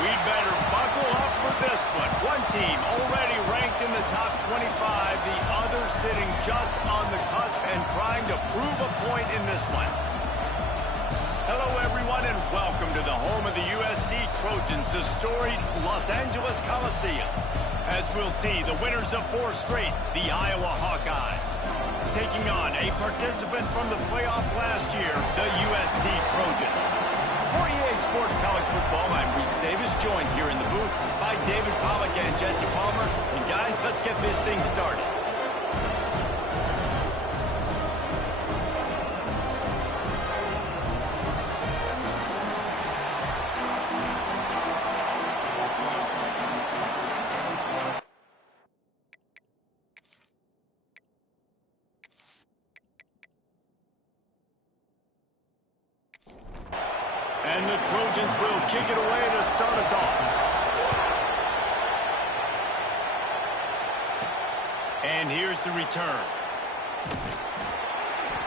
We'd better buckle up for this one. One team already ranked in the top 25, the other sitting just on the cusp and trying to prove a point in this one. Hello, everyone, and welcome to the home of the USC Trojans, the storied Los Angeles Coliseum. As we'll see, the winners of 4 straight, the Iowa Hawkeyes, taking on a participant from the playoff last year, the USC Trojans. For EA Sports College Football, I'm Reese Davis, joined here in the booth by David Pollack and Jesse Palmer. And guys, let's get this thing started. And the Trojans will kick it away to start us off. And here's the return.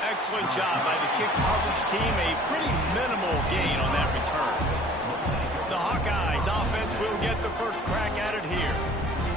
Excellent job by the kick coverage team. A pretty minimal gain on that return. The Hawkeyes offense will get the first crack at it here.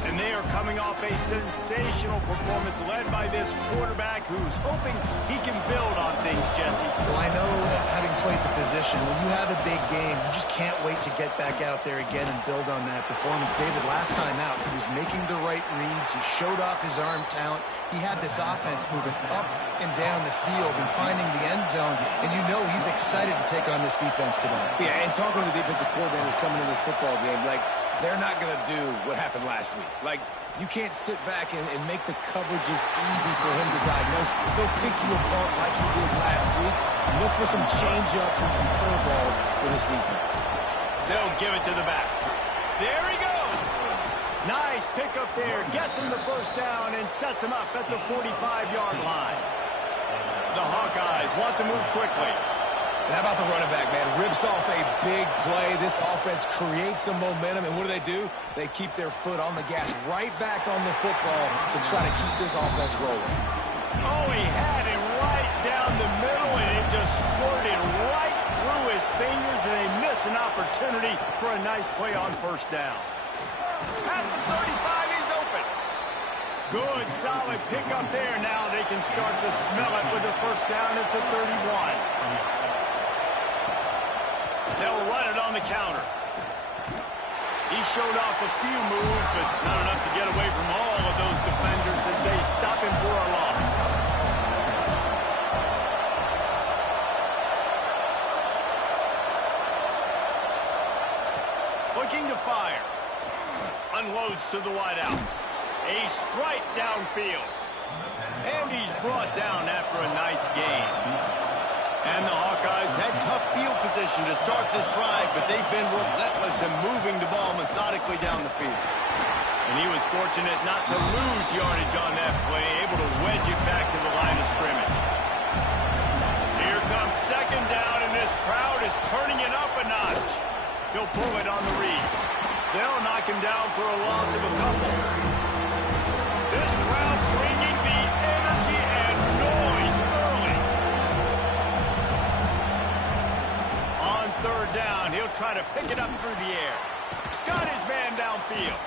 And they are coming off a sensational performance led by this quarterback who's hoping he can build on things, Jesse. Well, I know having played the position, when you have a big game, you just can't wait to get back out there again and build on that performance. David, last time out, he was making the right reads. He showed off his arm talent. He had this offense moving up and down the field and finding the end zone. And you know he's excited to take on this defense today. Yeah, and talking to the defensive coordinators coming in this football game, like, they're not going to do what happened last week. Like, you can't sit back and make the coverages easy for him to diagnose. They'll pick you apart like he did last week. Look for some change-ups and some curveballs for this defense. They'll give it to the back. There he goes. Nice pickup there. Gets him the first down and sets him up at the 45-yard line. The Hawkeyes want to move quickly. And how about the running back, man? Rips off a big play. This offense creates some momentum, and what do? They keep their foot on the gas right back on the football to try to keep this offense rolling. Oh, he had it right down the middle, and it just squirted right through his fingers, and they miss an opportunity for a nice play on first down. At the 35, he's open. Good, solid pickup there. Now they can start to smell it with the first down at the 31. They'll run it on the counter. He showed off a few moves, but not enough to get away from all of those defenders as they stop him for a loss. Looking to fire. Unloads to the wideout. A strike downfield. And he's brought down after a nice gain. And the Hawkeyes had tough field position to start this drive, but they've been relentless in moving the ball methodically down the field. And he was fortunate not to lose yardage on that play, able to wedge it back to the line of scrimmage. Here comes second down, and this crowd is turning it up a notch. He'll pull it on the read. They'll knock him down for a loss of a couple. This crowd bringing the energy and noise early. On third down, he'll try to pick it up through the air. Got his man downfield.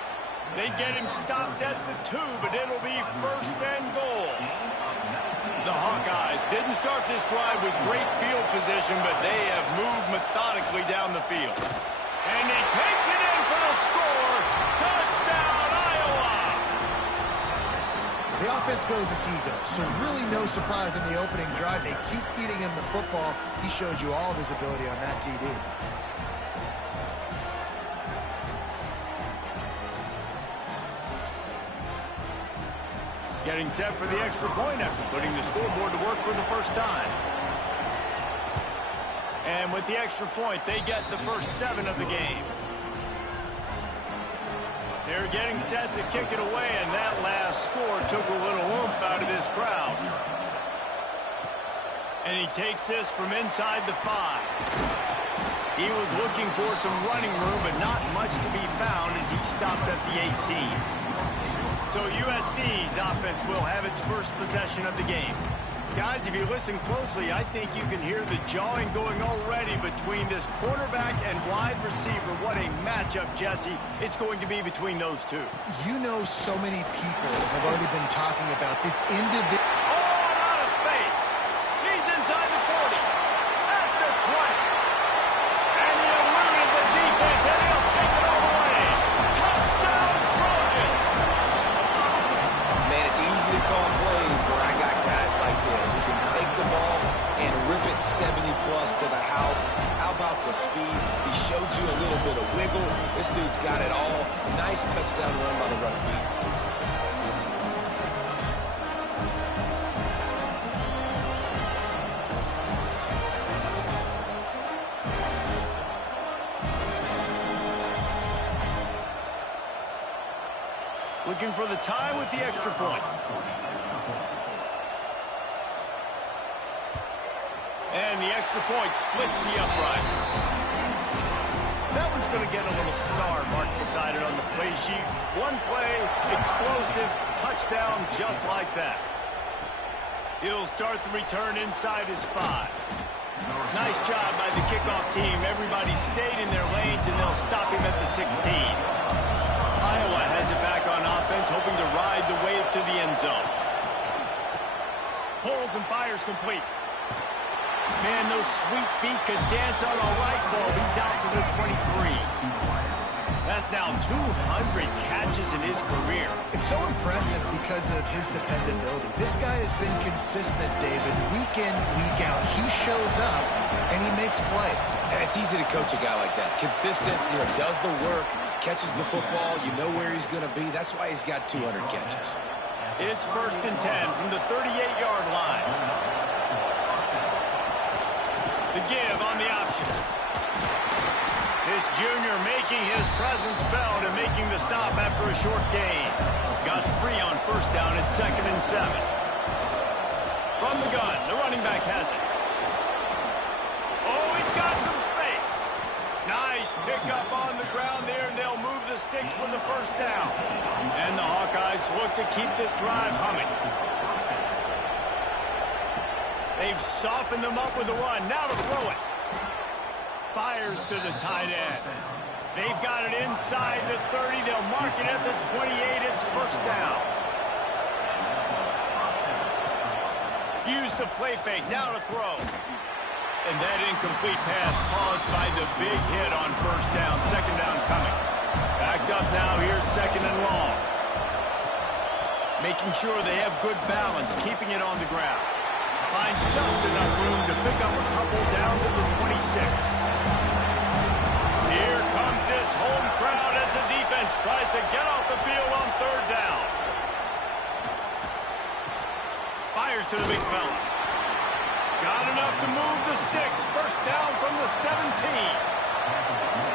They get him stopped at the 2, but it'll be first and goal. The Hawkeyes didn't start this drive with great field position, but they have moved methodically down the field. And he takes it in for the score. Touchdown, Iowa! The offense goes as he goes, so really no surprise in the opening drive. They keep feeding him the football. He showed you all of his ability on that TD. Getting set for the extra point after putting the scoreboard to work for the first time. And with the extra point, they get the first 7 of the game. They're getting set to kick it away, and that last score took a little oomph out of this crowd. And he takes this from inside the 5. He was looking for some running room, but not much to be found as he stopped at the 18. So USC's offense will have its first possession of the game. Guys, if you listen closely, I think you can hear the jawing going already between this quarterback and wide receiver. What a matchup, Jesse, it's going to be between those two. You know, so many people have already been talking about this individual. Oh, out of space. He's inside the 40, at the 20. And he eluded the defense, and he'll take it all the way. Touchdown, Trojans. Man, it's easy to call plays when I got guys like this who can take the ball and rip it 70-plus to the house. How about the speed? He showed you a little bit of wiggle. This dude's got it all. Nice touchdown run by the running back. Looking for the tie with the extra point. And the extra point splits the uprights. That one's going to get a little star marked beside it on the play sheet. One play, explosive, touchdown just like that. He'll start the return inside his 5. Nice job by the kickoff team. Everybody stayed in their lanes, and they'll stop him at the 16. Iowa has it back on offense, hoping to ride the wave to the end zone. Pulls and fires complete. Man, those sweet feet could dance on a light bulb. He's out to the 23. That's now 200 catches in his career. It's so impressive because of his dependability. This guy has been consistent, David, week in, week out. He shows up, and he makes plays. And it's easy to coach a guy like that. Consistent, does the work, catches the football, you know where he's going to be. That's why he's got 200 catches. It's 1st and 10 from the 38-yard line. The give on the option. This junior making his presence felt and making the stop after a short gain. Got 3 on 1st down and 2nd and 7. From the gun, the running back has it. Oh, he's got some space. Nice pickup on the ground there, and they'll move the sticks with the 1st down. And the Hawkeyes look to keep this drive humming. They've softened them up with a run. Now to throw it. Fires to the tight end. They've got it inside the 30. They'll mark it at the 28. It's 1st down. Use the play fake. Now to throw. And that incomplete pass caused by the big hit on 1st down. 2nd down coming. Backed up now. Here's 2nd and long. Making sure they have good balance, keeping it on the ground. Finds just enough room to pick up a couple down to the 26. Here comes this home crowd as the defense tries to get off the field on 3rd down. Fires to the big fella. Got enough to move the sticks. 1st down from the 17.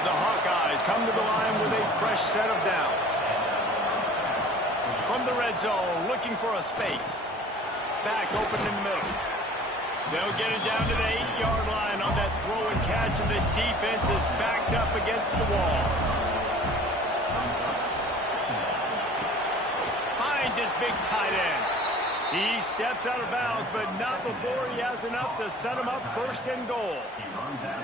The Hawkeyes come to the line with a fresh set of downs. From the red zone, looking for a space. Back open in the middle. They'll get it down to the 8-yard line on that throw and catch, and the defense is backed up against the wall. Finds his big tight end. He steps out of bounds, but not before he has enough to set him up 1st and goal.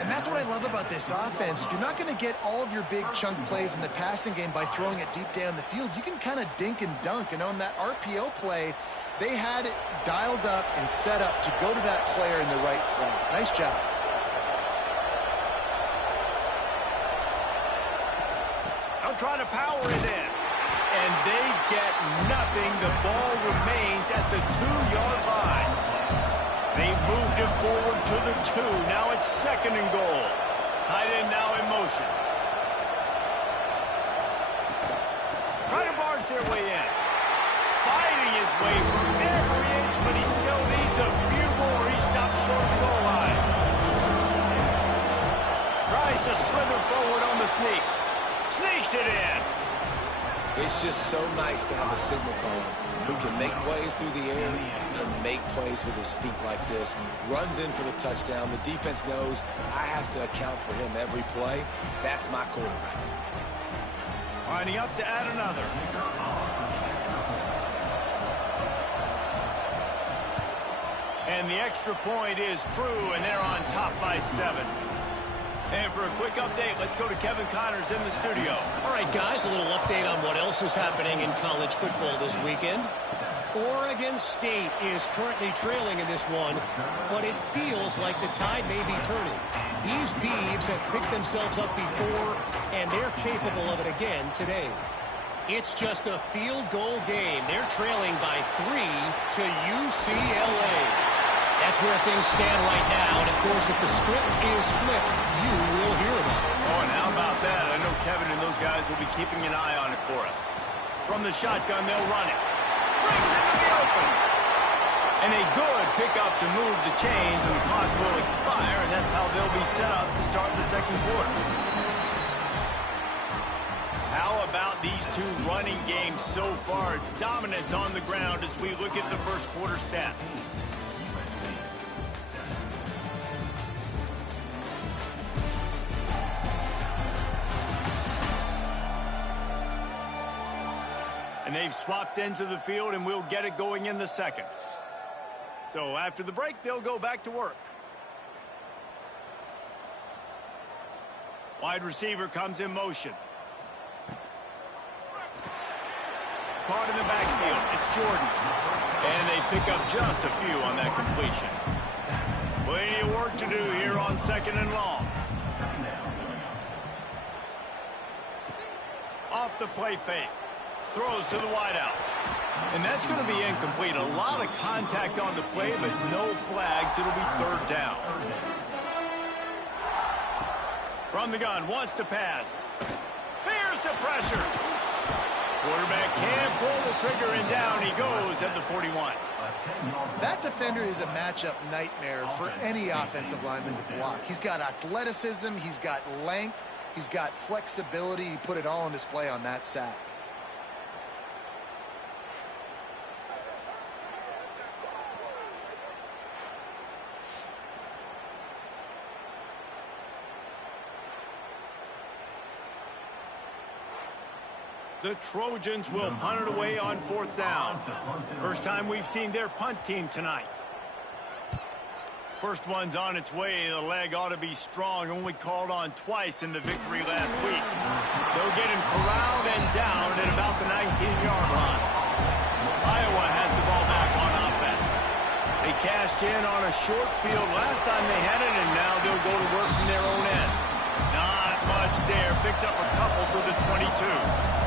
And that's what I love about this offense. You're not going to get all of your big chunk plays in the passing game by throwing it deep down the field. You can kind of dink and dunk, and on that RPO play, they had it dialed up and set up to go to that player in the right flat. Nice job. They'll try to power it in. And they get nothing. The ball remains at the 2-yard line. They've moved it forward to the 2. Now it's 2nd and goal. Tight end now in motion. Try to barge their way in. Fighting his way from every inch, but he still needs a few more. He stops short of the goal line. Tries to slither forward on the sneak. Sneaks it in. It's just so nice to have a signal caller who can make plays through the air and make plays with his feet like this. Runs in for the touchdown. The defense knows I have to account for him every play. That's my quarterback. Lining up to add another. And the extra point is true, and they're on top by 7. And for a quick update, let's go to Kevin Connors in the studio. All right, guys, a little update on what else is happening in college football this weekend. Oregon State is currently trailing in this one, but it feels like the tide may be turning. These Beavs have picked themselves up before, and they're capable of it again today. It's just a field goal game. They're trailing by 3 to UCLA. That's where things stand right now, and of course, if the script is flipped, you will hear about it. Oh, and how about that? I know Kevin and those guys will be keeping an eye on it for us. From the shotgun, they'll run it. Brings it to the open. And a good pickup to move the chains, and the clock will expire, and that's how they'll be set up to start the second quarter. How about these two running games so far? Dominance on the ground as we look at the first quarter stats. And they've swapped into the field, and we'll get it going in the second. So after the break, they'll go back to work. Wide receiver comes in motion. Caught in the backfield. It's Jordan. And they pick up just a few on that completion. Plenty of work to do here on second and long. Off the play fake. Throws to the wideout. And that's going to be incomplete. A lot of contact on the play, but no flags. It'll be third down. From the gun, wants to pass. Here's the pressure. Quarterback can't pull the trigger, and down he goes at the 41. That defender is a matchup nightmare for any offensive lineman to block. He's got athleticism, he's got length, he's got flexibility. He put it all on display on that sack. The Trojans will punt it away on fourth down. First time we've seen their punt team tonight. First one's on its way. The leg ought to be strong. Only called on twice in the victory last week. They'll get him corralled and down at about the 19-yard line. Iowa has the ball back on offense. They cashed in on a short field last time they had it, and now they'll go to work from their own end. Not much there. Picks up a couple to the 22.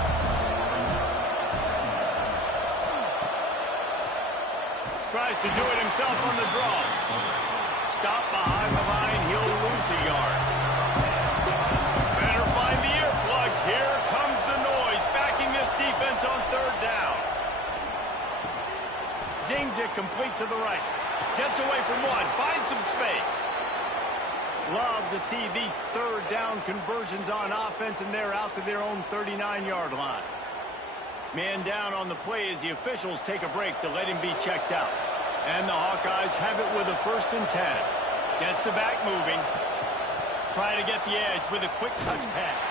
Tries to do it himself on the draw. Stop behind the line. He'll lose a yard. Better find the earplugs. Here comes the noise. Backing this defense on third down. Zings it complete to the right. Gets away from one. Finds some space. Love to see these third down conversions on offense, and they're out to their own 39-yard line. Man down on the play as the officials take a break to let him be checked out. And the Hawkeyes have it with a 1st and 10. Gets the back moving. Trying to get the edge with a quick touch pass.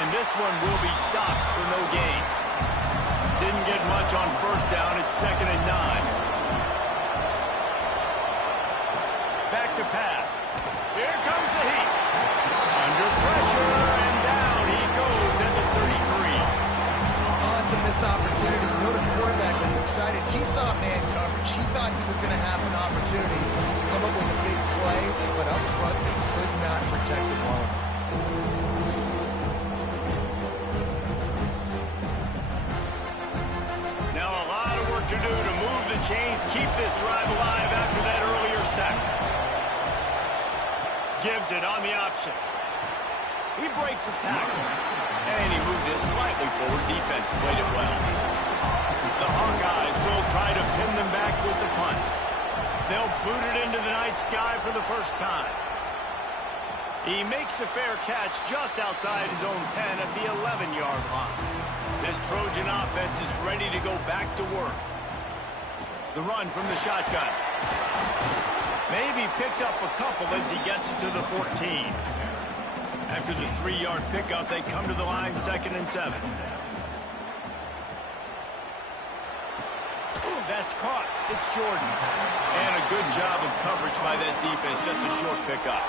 And this one will be stopped for no gain. Didn't get much on first down. It's 2nd and 9. Back to pass. Here comes the heat. Under pressure, and down he goes at the 33. It's a missed opportunity. You know the quarterback was excited. He saw man coverage. He thought he was going to have an opportunity to come up with a big play, but up front, they could not protect him well enough. Now a lot of work to do to move the chains, keep this drive alive after that earlier sack. Gives it on the option. He breaks a tackle. And he moved it slightly forward. Defense played it well. The Hawkeyes will try to pin them back with the punt. They'll boot it into the night sky for the first time. He makes a fair catch just outside his own 10 at the 11-yard line. This Trojan offense is ready to go back to work. The run from the shotgun. Maybe picked up a couple as he gets it to the 14. After the 3-yard pickup, they come to the line 2nd and 7. That's caught. It's Jordan. And a good job of coverage by that defense. Just a short pickup.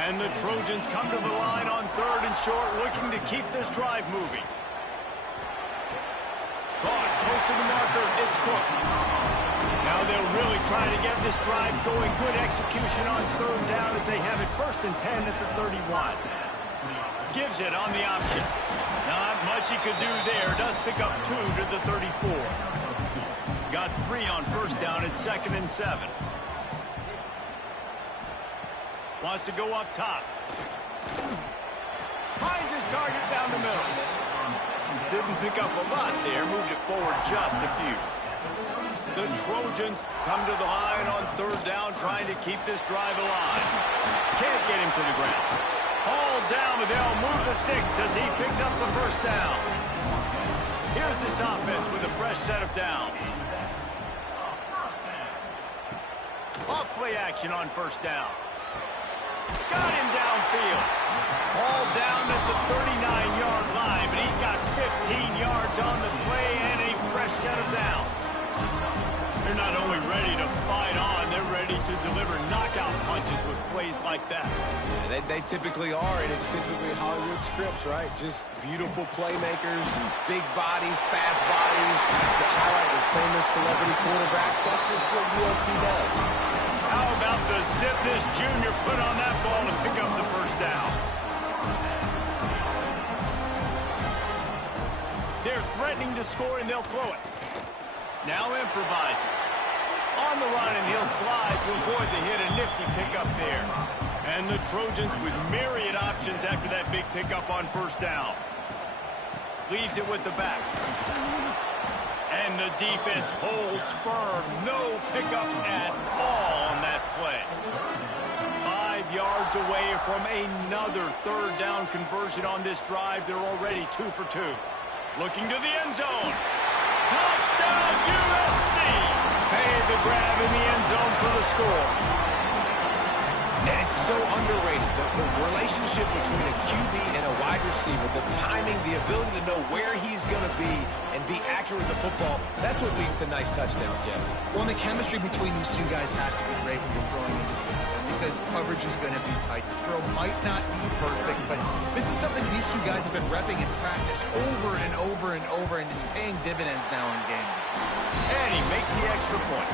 And the Trojans come to the line on 3rd and short, looking to keep this drive moving. Caught. Close to the marker. It's Cook. Now they'll really try to get this drive going. Good execution on 3rd down as they have it 1st and 10 at the 31. Gives it on the option. Not much he could do there. Does pick up 2 to the 34. Got 3 on 1st down at 2nd and 7. Wants to go up top. Finds his target down the middle. Didn't pick up a lot there. Moved it forward just a few. The Trojans come to the line on 3rd down, trying to keep this drive alive. Can't get him to the ground. Hauled down, but they'll move the sticks as he picks up the 1st down. Here's this offense with a fresh set of downs. Off play action on 1st down. Got him downfield. Hauled down at the 39-yard line, but he's got 15 yards on the play and a fresh set of downs. They're not only ready to fight on, they're ready to deliver knockout punches with plays like that. They typically are, and it's typically Hollywood scripts, right? Just beautiful playmakers, big bodies, fast bodies, to highlight the famous celebrity quarterbacks. That's just what USC does. How about the zip this junior put on that ball to pick up the 1st down? They're threatening to score, and they'll throw it. Now improvising. On the run, and he'll slide to avoid the hit. A nifty pickup there. And the Trojans with myriad options after that big pickup on 1st down. Leaves it with the back. And the defense holds firm. No pickup at all on that play. 5 yards away from another 3rd down conversion on this drive. They're already 2 for 2. Looking to the end zone. Touchdown, USC! Made the grab in the end zone for the score. And it's so underrated, the relationship between a QB and a wide receiver, the timing, the ability to know where he's going to be and be accurate with the football, that's what leads to nice touchdowns, Jesse. Well, and the chemistry between these two guys has to be great when you're throwing into the end zone because coverage is going to be tight. The throw might not be perfect, but this is something these two guys have been repping in practice over and over and over, and it's paying dividends now in game. And he makes the extra point.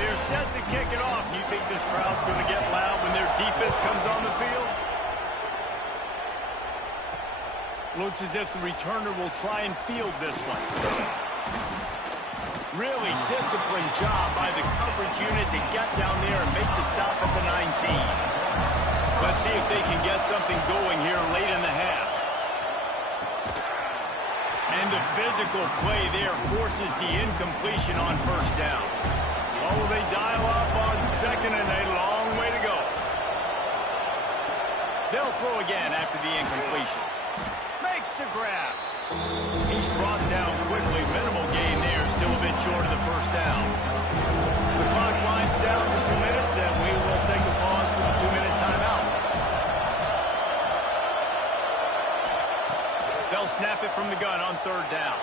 They're set to kick it off. You think this crowd's going to get loud when their defense comes on the field? Looks as if the returner will try and field this one. Really disciplined job by the coverage unit to get down there and make the stop at the 19. Let's see if they can get something going here late in the half. And the physical play there forces the incompletion on 1st down. Oh, they dial up on 2nd and a long way to go. They'll throw again after the incompletion. Makes the grab. He's brought down quickly. Minimal gain there. Still a bit short of the 1st down. The clock winds down to 2 minutes, and we will take a pause for the 2-minute timeout. They'll snap it from the gun on 3rd down.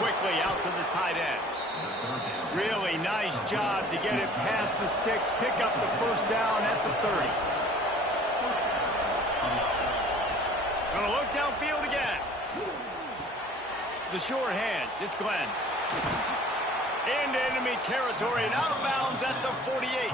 Quickly out to the tight end. Really nice job to get it past the sticks. Pick up the 1st down at the 30. Gonna look downfield again. The short hands. It's Glenn. Into enemy territory and out of bounds at the 48.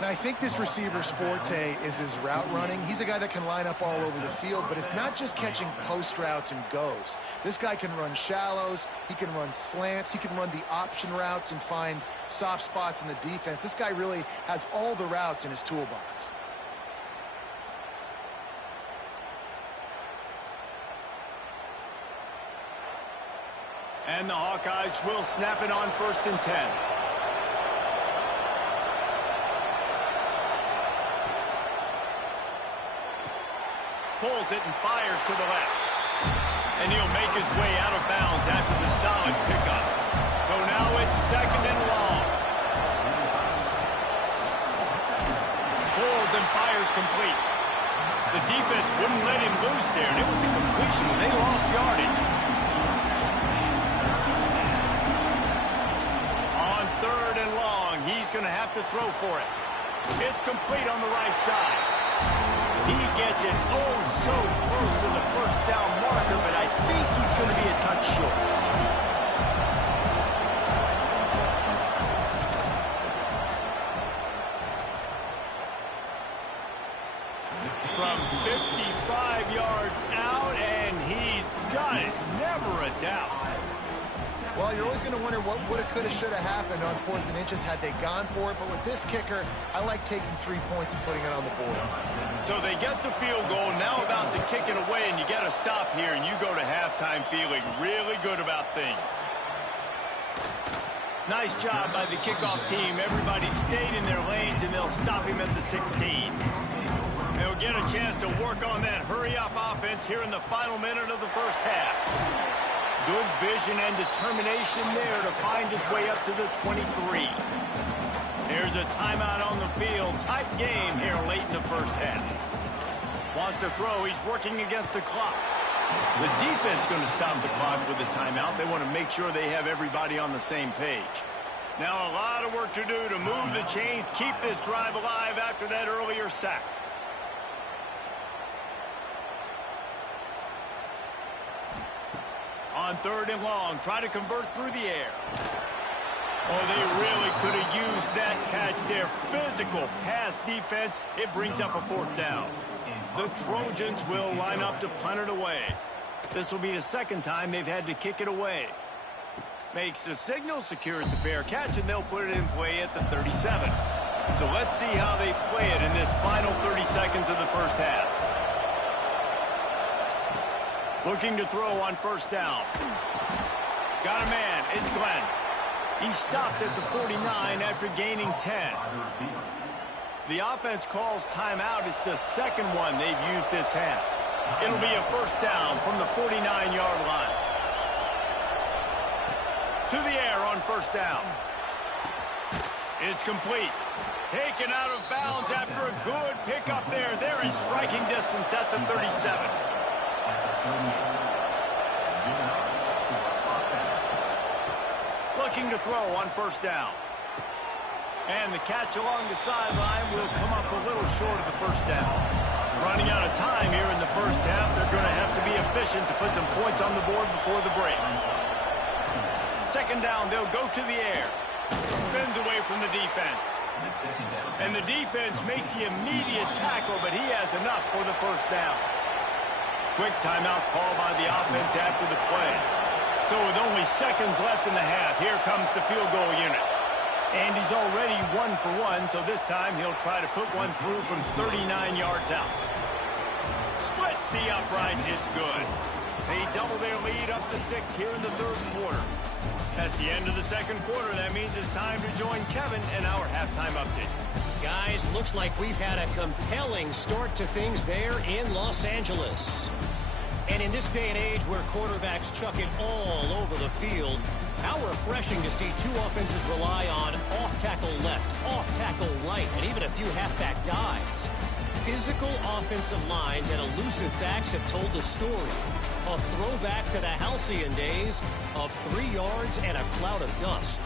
Now, I think this receiver's forte is his route running. He's a guy that can line up all over the field, but it's not just catching post routes and goes. This guy can run shallows, he can run slants, he can run the option routes and find soft spots in the defense. This guy really has all the routes in his toolbox. And the Hawkeyes will snap it on 1st and 10. Pulls it and fires to the left. And he'll make his way out of bounds after the solid pickup. So now it's 2nd and long. Pulls and fires complete. The defense wouldn't let him loose there, and it was a completion, but they lost yardage. going to have to throw for it. It's complete on the right side. He gets it oh so close to the first down marker, but I think he's going to be a touch short. From 55 yards out, and he's got it. Never a doubt. Well, you're always going to wonder what woulda, coulda, shoulda happened on 4th and inches had they gone for it. But with this kicker, I like taking 3 points and putting it on the board. So they get the field goal, now about to kick it away, and you get a stop here, and you go to halftime feeling really good about things. Nice job by the kickoff team. Everybody stayed in their lanes, and they'll stop him at the 16. They'll get a chance to work on that hurry-up offense here in the final minute of the first half. Good vision and determination there to find his way up to the 23. There's a timeout on the field. Tight game here late in the first half. Wants to throw. He's working against the clock. The defense going to stop the clock with a timeout. They want to make sure they have everybody on the same page. Now a lot of work to do to move the chains, keep this drive alive after that earlier sack. On 3rd and long, try to convert through the air. Oh, they really could have used that catch there. Physical pass defense. It brings up a 4th down. The Trojans will line up to punt it away. This will be the 2nd time they've had to kick it away. Makes the signal, secures the fair catch, and they'll put it in play at the 37. So let's see how they play it in this final 30 seconds of the first half. Looking to throw on 1st down. Got a man. It's Glenn. He stopped at the 49 after gaining 10. The offense calls timeout. It's the 2nd one they've used this half. It'll be a 1st down from the 49-yard line. To the air on 1st down. It's complete. Taken out of bounds after a good pickup there. They're in striking distance at the 37. Looking to throw on 1st down. And the catch along the sideline will come up a little short of the 1st down. Running out of time here in the first half. They're going to have to be efficient to put some points on the board before the break. 2nd down, they'll go to the air. Spins away from the defense. And the defense makes the immediate tackle, but he has enough for the 1st down. Quick timeout call by the offense after the play. So with only seconds left in the half, here comes the field goal unit. And he's already 1 for 1, so this time he'll try to put one through from 39 yards out. Splits the uprights, it's good. They double their lead up to 6 here in the 3rd quarter. That's the end of the 2nd quarter. That means it's time to join Kevin in our halftime update. Guys, looks like we've had a compelling start to things there in Los Angeles. And in this day and age where quarterbacks chuck it all over the field, how refreshing to see 2 offenses rely on off-tackle left, off-tackle right, and even a few halfback dives. Physical offensive lines and elusive backs have told the story. A throwback to the halcyon days of 3 yards and a cloud of dust.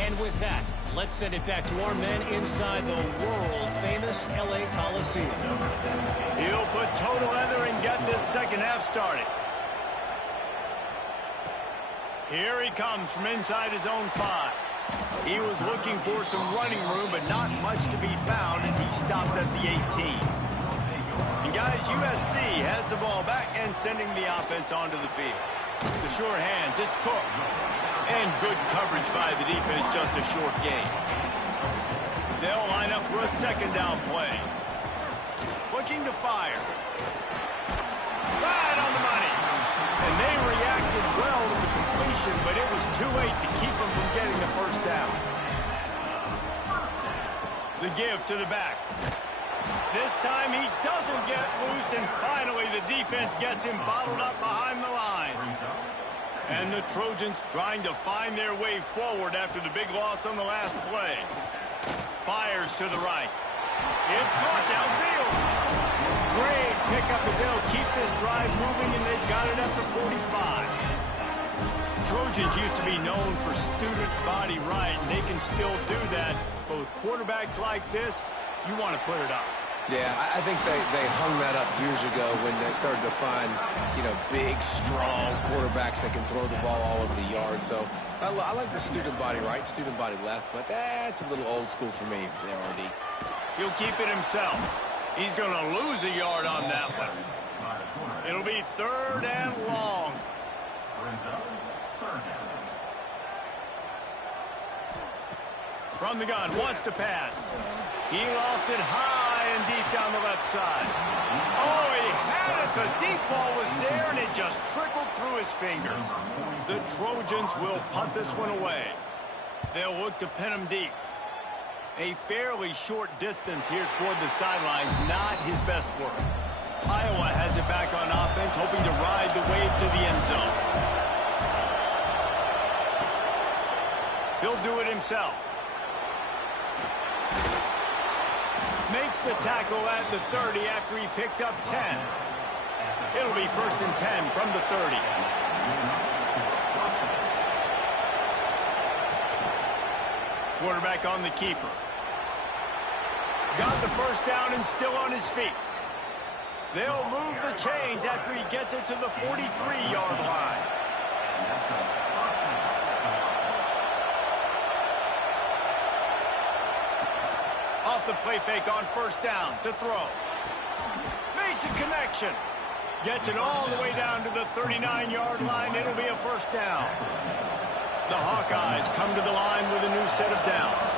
And with that, let's send it back to our men inside the world-famous LA Coliseum. He'll put total leather and get this 2nd half started. Here he comes from inside his own 5. He was looking for some running room, but not much to be found as he stopped at the 18. And guys, USC has the ball back and sending the offense onto the field. The sure hands, it's Cook. And good coverage by the defense, just a short gain. They'll line up for a 2nd down play. Looking to fire. Right on the money. And they reacted well to the completion, but it was too late to keep them from getting the 1st down. The give to the back. This time he doesn't get loose, and finally the defense gets him bottled up behind the line. And the Trojans trying to find their way forward after the big loss on the last play. Fires to the right. It's caught downfield. Great pickup as they'll keep this drive moving, and they've got it up to 45. Trojans used to be known for student body right, and they can still do that. But with quarterbacks like this, you want to put it up. Yeah, I think they hung that up years ago when they started to find, big, strong quarterbacks that can throw the ball all over the yard. So I like the student body right, student body left, but that's a little old school for me there, RD. He'll keep it himself. He's going to lose a yard on that one. It'll be 3rd and long. From the gun, wants to pass. He lost it high and deep down the left side. Oh, he had it. The deep ball was there, and it just trickled through his fingers. The Trojans will punt this one away. They'll look to pin him deep. A fairly short distance here toward the sidelines, not his best work. Iowa has it back on offense, hoping to ride the wave to the end zone. He'll do it himself. Makes the tackle at the 30 after he picked up 10. It'll be 1st and 10 from the 30. Quarterback on the keeper. Got the first down and still on his feet. They'll move the chains after he gets it to the 43-yard line. Off the play fake on 1st down to throw. Makes a connection. Gets it all the way down to the 39-yard line. It'll be a 1st down. The Hawkeyes come to the line with a new set of downs.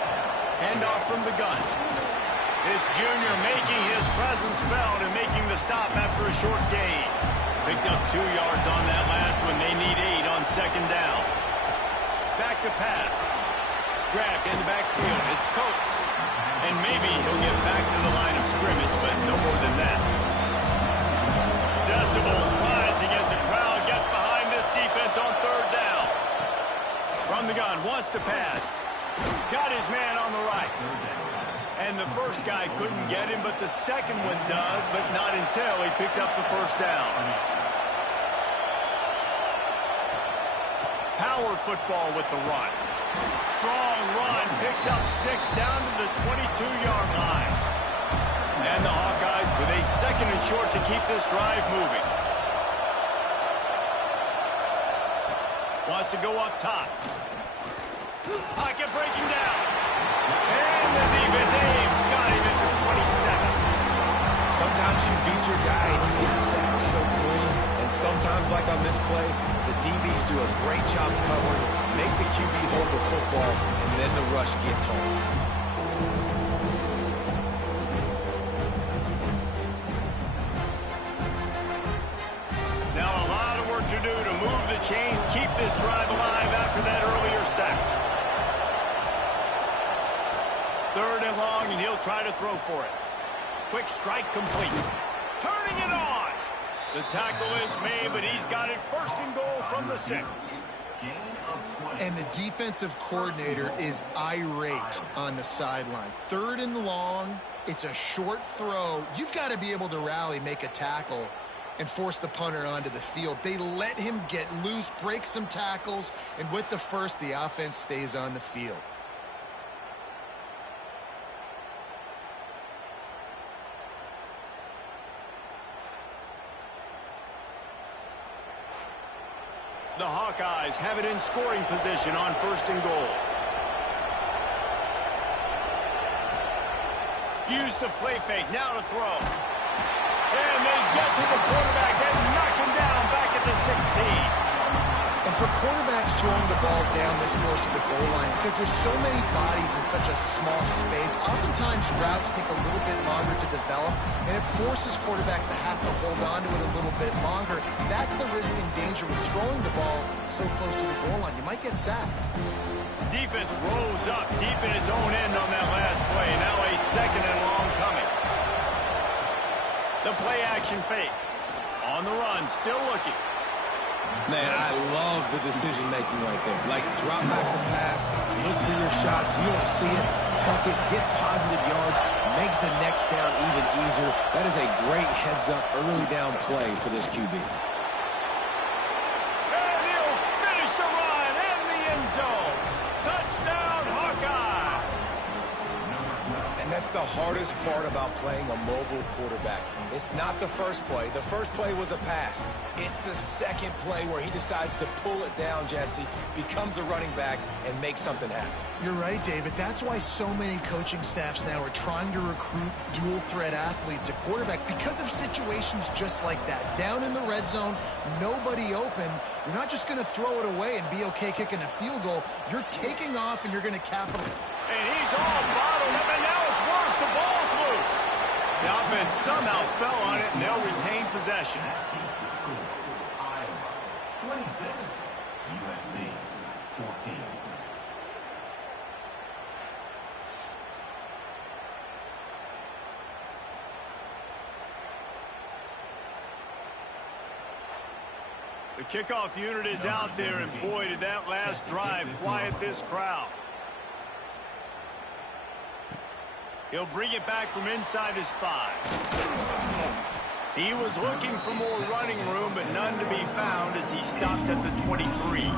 Handoff from the gun. This junior making his presence felt and making the stop after a short gain. Picked up 2 yards on that last one. They need 8 on 2nd down. Back to pass. Grabbed in the backfield. It's Coates. And maybe he'll get back to the line of scrimmage, but no more than that. Decibels rising as the crowd gets behind this defense on 3rd down. From the gun, wants to pass. Got his man on the right. And the first guy couldn't get him, but the second one does, but not until he picks up the 1st down. Power football with the run. Strong run, picks up 6 down to the 22-yard line. And the Hawkeyes with a 2nd and short to keep this drive moving. Wants to go up top. Pocket breaking down. And the defense got him at the 27. Sometimes you beat your guy and he gets sacked so clean. And sometimes, like on this play, the DBs do a great job covering, make the QB hold the football, and then the rush gets home. Now a lot of work to do to move the chains, keep this drive alive after that earlier sack. 3rd and long, and he'll try to throw for it. Quick strike complete. Turning it on. The tackle is made, but he's got it 1st and goal from the 6. And the defensive coordinator is irate on the sideline. 3rd and long, it's a short throw. You've got to be able to rally, make a tackle, and force the punter onto the field. They let him get loose, break some tackles, and with the 1st, the offense stays on the field. The Hawkeyes have it in scoring position on 1st and goal. Use the play fake, now to throw. And they get to the quarterback and knock him down back at the 16. And for quarterbacks throwing the ball down this close to the goal line, because there's so many bodies in such a small space, oftentimes routes take a little bit longer to develop, and it forces quarterbacks to have to hold on to it a little bit longer. That's the risk and danger with throwing the ball so close to the goal line. You might get sacked. Defense rose up deep in its own end on that last play. Now a 2nd and long coming. The play action fake. On the run, still looking. Man, I love the decision-making right there. Like, drop back to pass, look for your shots. You don't see it, tuck it, get positive yards, makes the next down even easier. That is a great heads-up early down play for this QB. And he'll zone. Touchdown, Hawkeye! And that's the hardest part about playing a mobile quarterback. It's not the first play. The first play was a pass. It's the second play where he decides to pull it down, Jesse, becomes a running back, and makes something happen. You're right, David. That's why so many coaching staffs now are trying to recruit dual-threat athletes at quarterback because of situations just like that. Down in the red zone, nobody open. You're not just going to throw it away and be okay kicking a field goal. You're taking off, and you're going to capitalize. And he's all bottled up, and now it's worse. The ball's loose. The offense somehow fell on it, and they'll retain possession. 26, USC 14. The kickoff unit is out there, and boy, did that last drive quiet this crowd. He'll bring it back from inside his 5. He was looking for more running room, but none to be found as he stopped at the 23.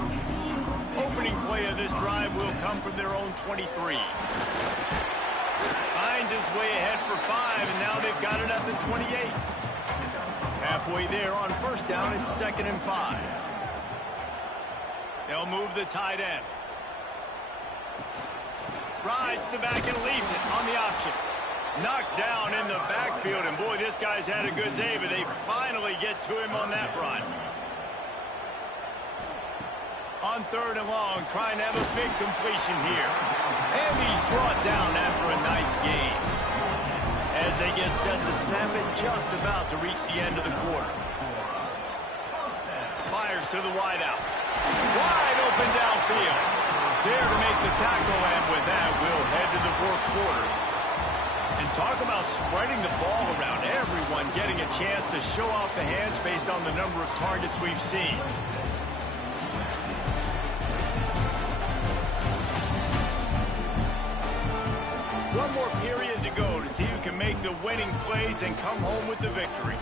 Opening play of this drive will come from their own 23. Finds his way ahead for 5, and now they've got it at the 28. Halfway there on first down, it's 2nd and 5. They'll move the tight end. Rides the back and leaves it on the option. Knocked down in the backfield, and boy, this guy's had a good day, but they finally get to him on that run. On 3rd and long, trying to have a big completion here. And he's brought down after a nice gain. As they get set to snap it, just about to reach the end of the quarter. Fires to the wideout. Wide open downfield. There to make the tackle, and with that, we'll head to the 4th quarter. And talk about spreading the ball around, everyone getting a chance to show off the hands based on the number of targets we've seen. One more period to go to see who can make the winning plays and come home with the victory.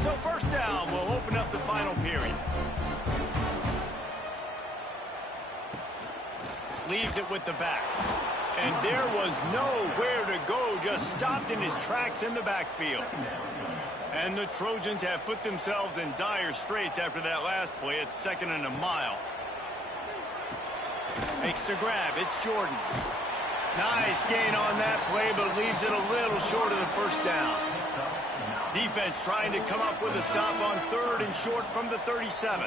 So first down, we'll open up the final period. Leaves it with the back. And there was nowhere to go, just stopped in his tracks in the backfield. And the Trojans have put themselves in dire straits after that last play. It's 2nd and a mile. Makes the grab. It's Jordan. Nice gain on that play, but leaves it a little short of the first down. Defense trying to come up with a stop on 3rd and short from the 37.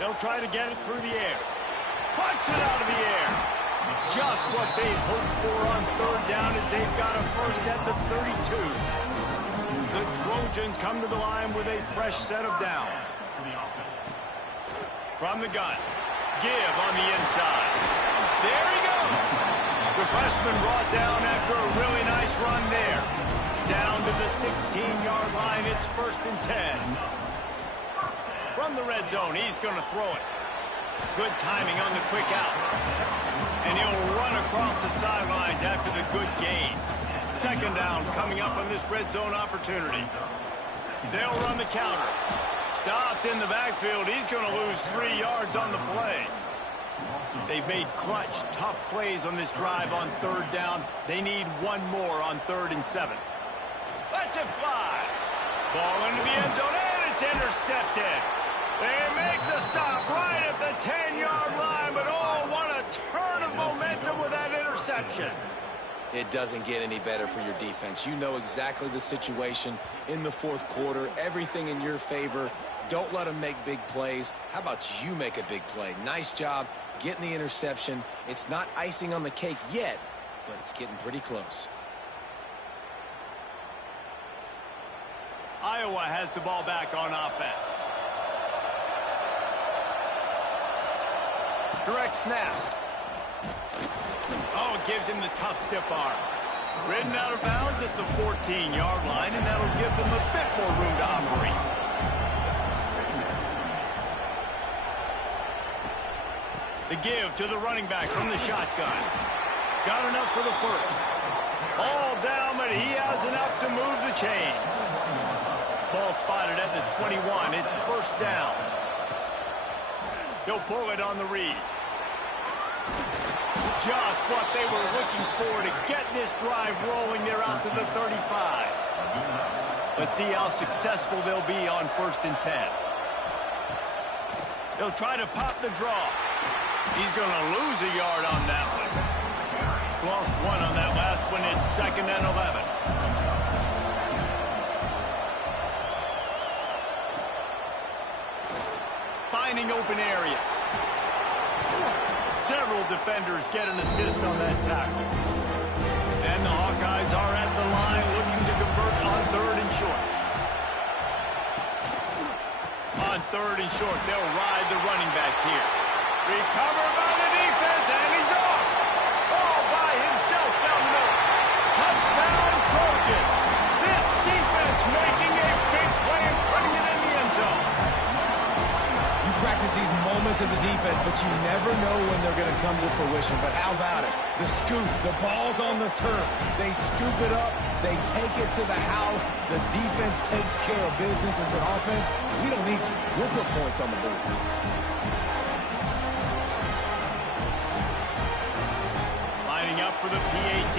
They'll try to get it through the air. Punts it out of the air. Just what they'd hoped for on 3rd down as they've got a first at the 32. The Trojans come to the line with a fresh set of downs. From the gun. Give on the inside. There he goes. The freshman brought down after a really nice run there. Down to the 16-yard line. It's 1st and 10. From the red zone, he's going to throw it. Good timing on the quick out. And he'll run across the sidelines after the good gain. 2nd down coming up on this red zone opportunity. They'll run the counter. Stopped in the backfield. He's going to lose 3 yards on the play. They've made clutch, tough plays on this drive on 3rd down. They need one more on 3rd and 7. Let's it fly. Ball into the end zone, and it's intercepted. They make the stop right at the 10-yard line, but oh, what a turn of momentum with that interception. It doesn't get any better for your defense. You know exactly the situation in the 4th quarter, everything in your favor. Don't let them make big plays. How about you make a big play? Nice job getting the interception. It's not icing on the cake yet, but it's getting pretty close. Iowa has the ball back on offense. Direct snap. Oh, it gives him the tough, stiff arm. Ridden out of bounds at the 14-yard line, and that'll give them a bit more room to operate. The give to the running back from the shotgun. Got enough for the first. All down, but he has enough to move the chains. Ball spotted at the 21. It's 1st down. He'll pull it on the read. Just what they were looking for to get this drive rolling there out to the 35. Let's see how successful they'll be on 1st and 10. He'll try to pop the draw. He's going to lose a yard on that one. Lost 1 on that last one. It's 2nd and 11. Finding open areas. Several defenders get an assist on that tackle. And the Hawkeyes are at the line looking to convert on 3rd and short. On 3rd and short, they'll ride the running back here. Recovered by the defense, and he's off. All by himself down the middle. Touchdown, Trojan. This defense making a big play and putting it in the end zone. You practice these moments as a defense, but you never know when they're going to come to fruition. But how about it? The scoop, the ball's on the turf. They scoop it up. They take it to the house. The defense takes care of business. It's an offense. We don't need you. We'll put points on the board. Lining up for the PAT.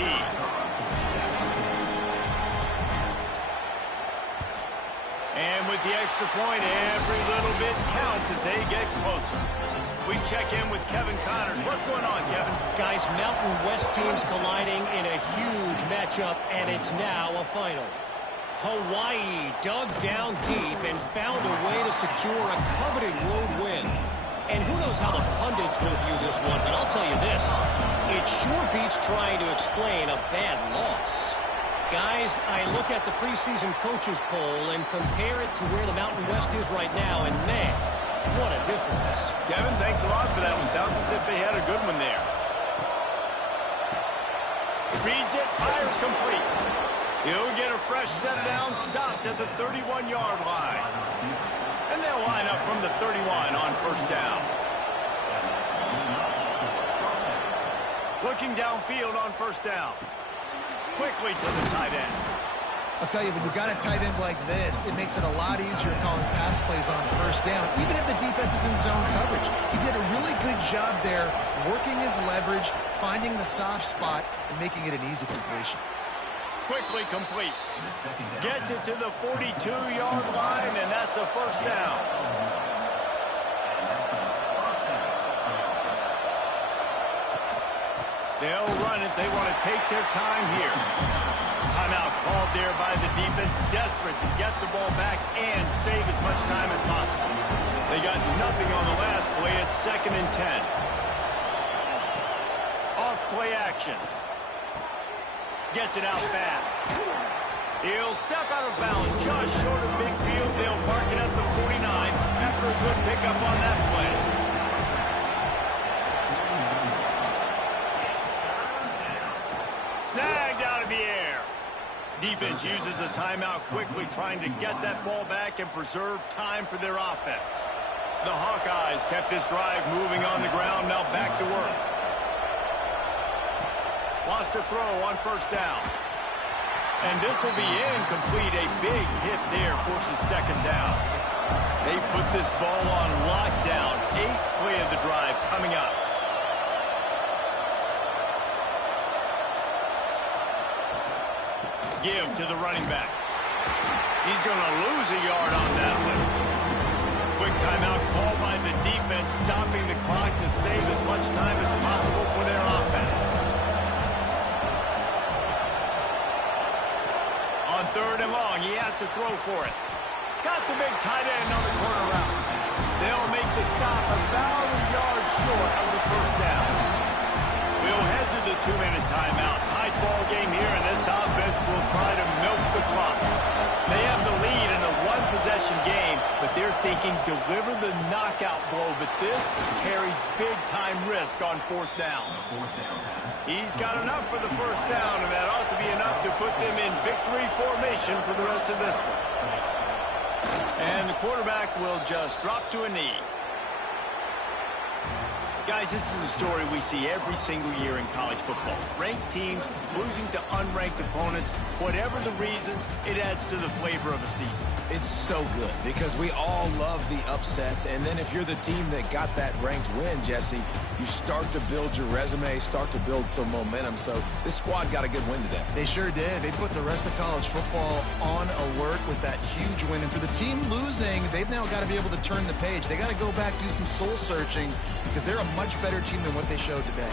And with the extra point, every little bit counts as they get closer. We check in with Kevin Connors. What's going on, Kevin? Guys, Mountain West teams colliding in a huge matchup, and it's now a final. Hawaii dug down deep and found a way to secure a coveted road win. And who knows how the pundits will view this one, but I'll tell you this. It sure beats trying to explain a bad loss. Guys, I look at the preseason coaches poll and compare it to where the Mountain West is right now, and man, what a difference. Kevin, thanks a lot for that one. Sounds as if they had a good one there. Reads it, fires complete. He'll get a fresh set of downs, stopped at the 31-yard line. And they'll line up from the 31 on 1st down. Looking downfield on 1st down. Quickly to the tight end. I'll tell you, when you've got a tight end like this, it makes it a lot easier calling pass plays on 1st down, even if the defense is in zone coverage. He did a really good job there, working his leverage, finding the soft spot, and making it an easy completion. Quickly complete. Gets it to the 42-yard line, and that's a 1st down. They'll run it. They want to take their time here. Timeout called there by the defense, desperate to get the ball back and save as much time as possible. They got nothing on the last play. It's 2nd and 10. Off play action. Gets it out fast. He'll step out of bounds just short of midfield. They'll mark it at the 49 after a good pickup on that play. Snagged out of the air. Defense uses a timeout quickly, trying to get that ball back and preserve time for their offense. The Hawkeyes kept this drive moving on the ground, now back to work. Lost a throw on 1st down. And this will be incomplete. A big hit there forces 2nd down. They've put this ball on lockdown. 8th play of the drive coming up. Give to the running back. He's going to lose a yard on that one. Quick timeout called by the defense, stopping the clock to save as much time as possible for their offense. On 3rd and long, he has to throw for it. Got the big tight end on the corner route. They'll make the stop about a yard short of the 1st down. We'll head to the 2-minute timeout. Tight ball game here, and this offense will try to milk the clock. They have the lead in a one-possession game, but they're thinking deliver the knockout blow, but this carries big-time risk on 4th down. He's got enough for the 1st down, and that ought to be enough to put them in victory formation for the rest of this one. And the quarterback will just drop to a knee. Guys, this is a story we see every single year in college football. Ranked teams losing to unranked opponents. Whatever the reasons, it adds to the flavor of a season. It's so good because we all love the upsets, and then if you're the team that got that ranked win, Jesse, you start to build your resume, start to build some momentum. So this squad got a good win today. They sure did. They put the rest of college football on alert with that huge win. And for the team losing, they've now got to be able to turn the page. They got to go back, do some soul searching, because they're a much better team than what they showed today.